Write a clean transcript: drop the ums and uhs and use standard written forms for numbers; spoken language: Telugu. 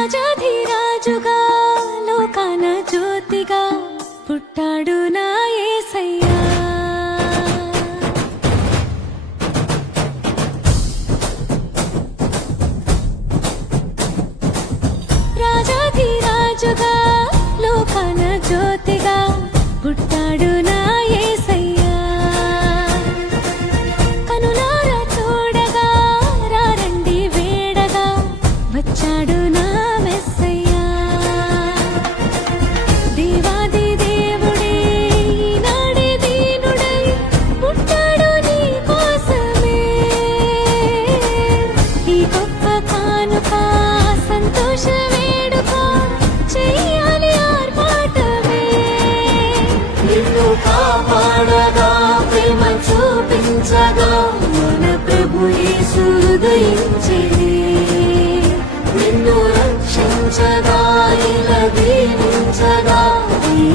రాజాధిరాజుగా లోకాన జ్యోతిగా పుట్టాడు నా యేసయ్యా. రాజాధిరాజుగా లోకాన జ్యోతిగా పుట్టాడు నా యేసయ్యా. కనులారా చూడగా రారండి వేడగా వచ్చాడు నా మెస్సయ్యా. దేవాది దేవుడే ఈనాడే దీనుడై పుట్టాడు నీ కోసమే. ఈ గొప్ప కానుక సంతోష వేడుక చెయ్యాలి ఆర్భాటమే. నిన్ను కాపాడగా ప్రేమ చూపించగా మన ప్రభు యేసు ఉదయించెనే. నిన్ను రక్షించగా ఇలా దీవించగా ఈ